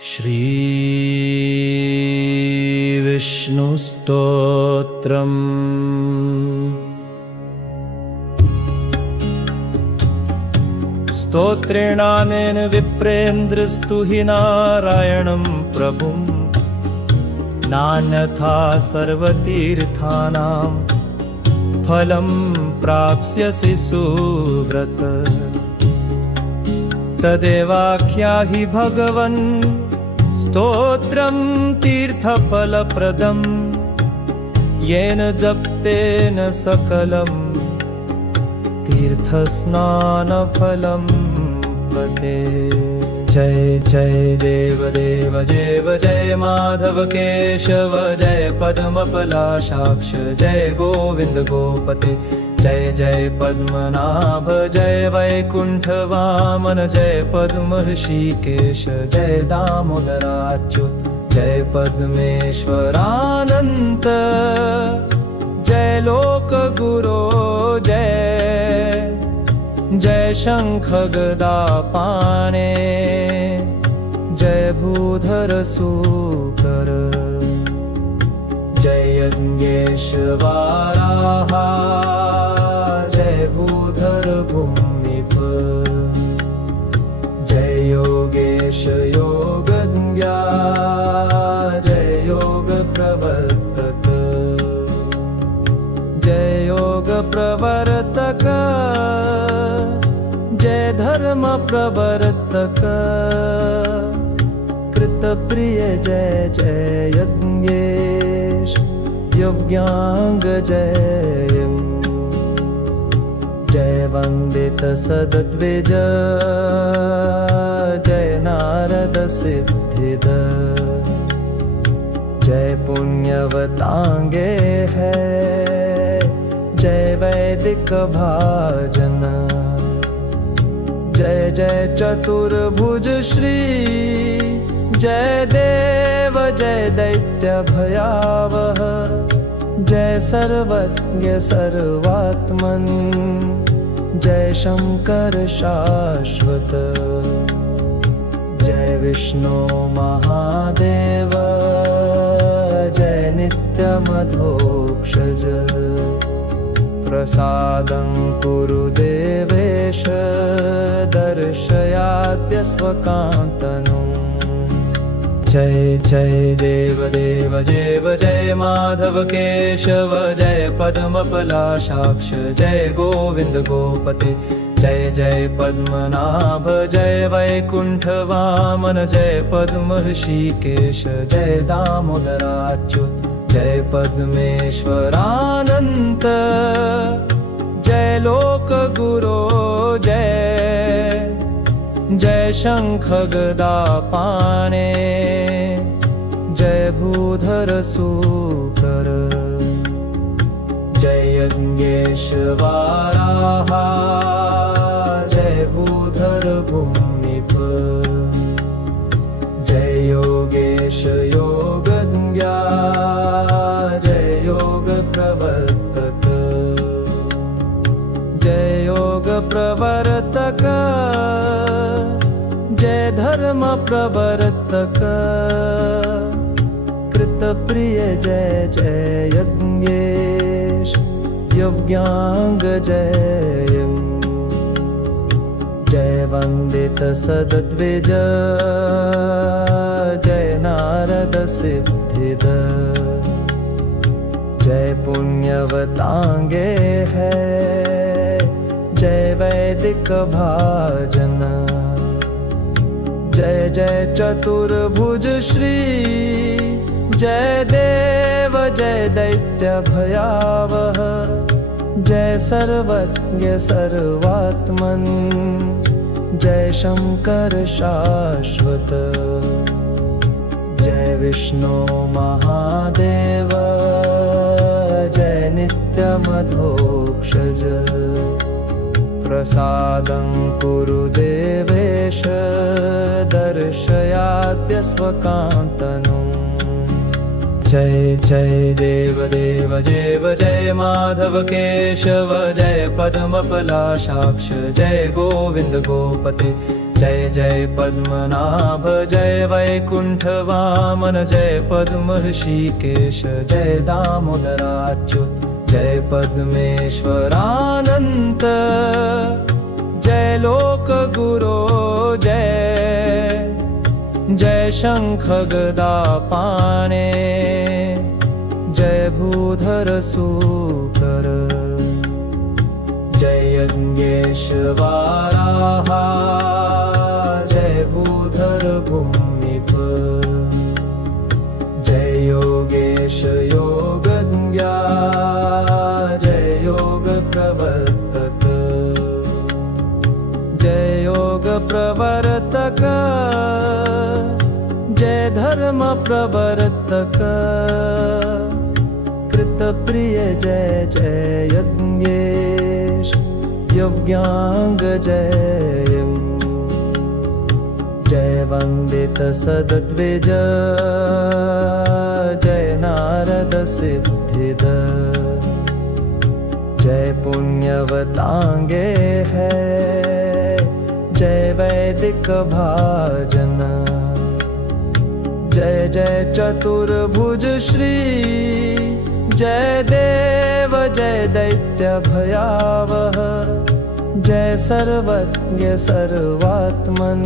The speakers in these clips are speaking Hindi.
श्रीविष्णुस्तोत्रम्। स्तोत्रेणानेन विप्रेन्द्रस्तुहि नारायणं प्रभुं। नान्यथा सर्वतीर्थानां फलं प्राप्स्यसि सुव्रत। तदेवाख्याहि भगवन् स्तोत्रं तीर्थफलप्रदं। येन जप्तेन सकलं तीर्थस्नानफलं पते। जय जय देवदेव देव जय माधव केशव जय पद्मपलाशाक्ष जय गोविंद गोपते। जय जय पद्मनाभ जय वैकुंठ वामन जय पद्मऋषिकेश जय दामोदराच्युत जय पद्मेश्वरानंत जय लोकगुरो जय जय शंख गदा पाणे जय भूधर सूकर जय यज्ञेश्वराहा जय भूधर भूमिप जय योगेश योगज्ञा जय योग प्रवर्तक जय योग प्रवर्तक जय धर्म प्रवर्तक कृतप्रिय जय जय यज्ञेश यज्ञांग जय जय वंदित सद्विज जय नारद सिद्धिद जय पुण्यवतांगे है जय वैदिक भाजन जय जय चतुर्भुज श्री जय देव जय दैत्य भयावह जय सर्वज्ञ सर्वात्मन जय शंकर शाश्वत जय विष्णु महादेव जय नित्यमधोक्षज प्रसादं कुरु देवेश दर्शयाद्य स्वकान्तनुम्। जय जय देवदेव देव जय माधव केशव जय पद्मपलाशाक्ष जय गोविंद गोपते। जय जय पद्मनाभ जय वैकुंठ वामन जय पद्मऋषिकेश जय दामोदराच्युत जय पद्मेश्वरानंत जय लोकगुरो जय जय शंख गदा पाणे जय भूधर सूकर जय यज्ञेश्वराहा जय भूधर भूमिप जय योगेश योगज्ञा जय योग प्रवर्तक जय योग प्रवर्तक जय धर्म प्रवर्तक कृतप्रिय जय जय यज्ञेश यज्ञांग जय जय वंदित सद्विज जय नारद सिद्धिद जय पुण्यवतांगे है जय वैदिक भाजन जय जय चतुर्भुज श्री जय देव जय दैत्य भयावह जय सर्वज्ञ सर्वात्मन जय शंकर शाश्वत जय विष्णु महादेव जय नित्यमधोक्षज प्रसादं कुरु देवेश दर्शयाद्य स्वकान्तनुम्। जय जय देवदेव देव जय माधव केशव जय पद्मपलाशाक्ष जय गोविंद गोपते। जय जय पद्मनाभ जय वैकुंठ वामन जय पद्म ऋषिकेश जय दामोदराच्युत जय पद्मेश्वरानंत जय लोक गुरो जय जय शंख गदा पाणे जय भूधर सूकर जय यज्ञेश वाराहा जय भूधर भूमिप जय योगेश योगज्ञा जय योग प्रवर्तक जय योग प्रवर्तक जय धर्म प्रवर्तक कृत प्रिय जय जय यज्ञेश यज्ञांग जय जय वंदित सद्विज जय नारद सिद्धिद जय पुण्यवतांगे है जय वैदिक भाजन जय जय चतुर्भुज श्री जय देव जय दैत्य भयावह जय सर्वज्ञ सर्वात्मन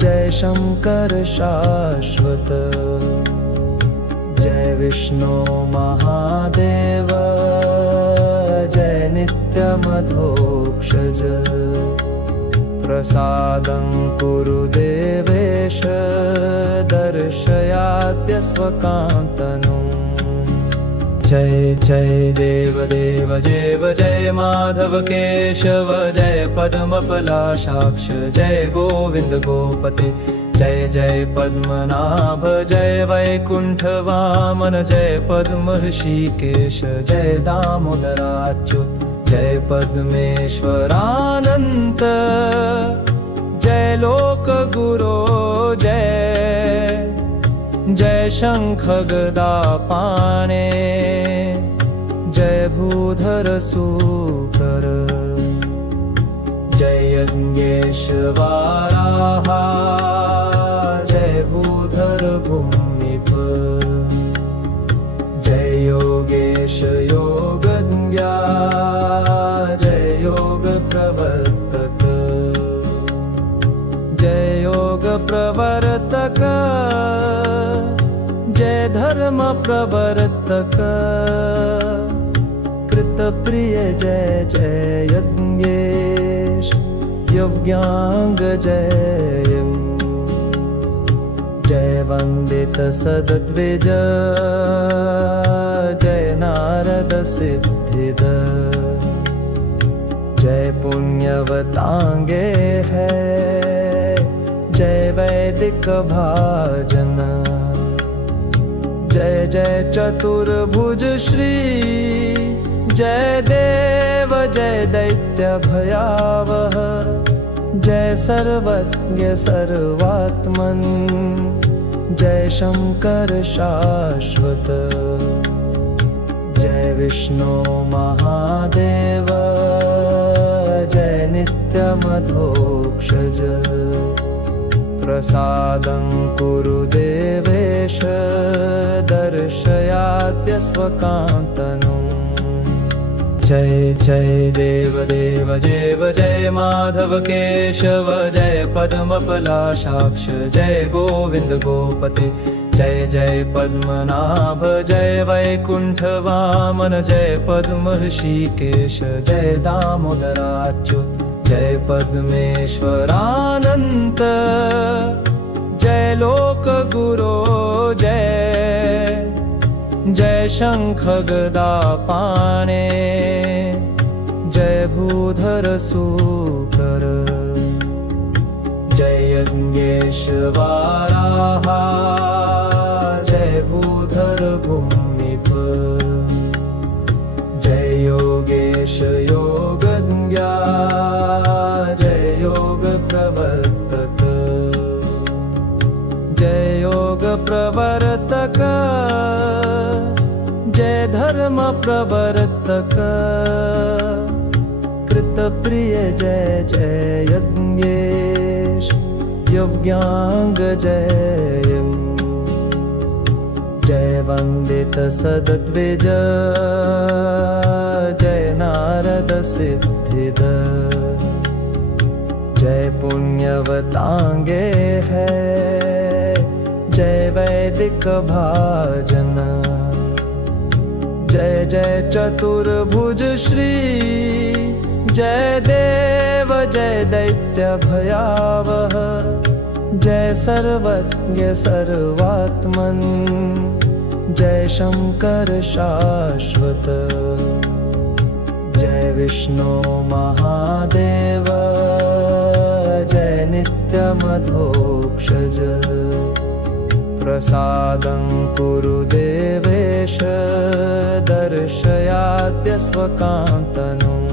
जय शंकर शाश्वत जय विष्णु महादेव जय नित्यमधोक्षज प्रसादं कुरु देवेश दर्शयाद्य स्वकान्तनुम् जय जय देव देव जय माधव केशव जय पद्मपलाशाक्ष जय गोविंद गोपते जय जय पद्मनाभ जय वैकुंठ वामन जय पद्म ऋषिकेश जय दामोदराच्युत जय पद्मेश्वरानंत जय लोक गुरो जय जय शंख गदा पाणे जय भूधर सूकर जय यज्ञेश वाराहा जय भूधर भूमिप जय योगेश योगज्ञा जय योग प्रवर्तक जय योग प्रवर्तक जय धर्म प्रवर्तक कृत प्रिय जय जय यज्ञेश यज्ञांग जय जय वंदित सद्विज जय नारद सिद्धिद जय पुण्यवतांगे है जय वैदिक भाजन जय जय चतुर्भुज श्री जय देव जय दैत्य भयावह जय सर्वज्ञ सर्वात्मन जय शंकर शाश्वत जय विष्णु महादेव जय नित्यमधोक्षज प्रसादं कुरु देवेश दर्शयाद्य स्वकान्तनुम् जय जय देव देव जय माधव केशव जय पद्मपलाशाक्ष जय गोविंद गोपते जय जय पद्मनाभ जय वैकुंठ वामन जय पद्म ऋषिकेश जय दामोदराच्युत जय पद्मेश्वरानंत जय लोक गुरो जय जय शंख गदा पाणे जय भूधर सूकर जय यज्ञेश वाराहा जय भूधर भूमिप जय योगेश योगज्ञा जय योग प्रवर्तक जय योग प्रवर्तक जय धर्म प्रवर्तक कृत प्रिय जय जय यज्ञेश योग्याङ्गजयम् जय वन्दित सद्विज जय नारद सिद्धिद जय पुण्यवतांगे है जय वैदिक भाजन जय जय चतुर्भुज श्री जय देव जय दैत्य भयावह जय सर्वज्ञ सर्वात्मन जय शंकर शाश्वत जय विष्णु महादेव जय नित्यमधोक्षज प्रसादं कुरु देवेश दर्शयाद्य स्वकान्तनुम्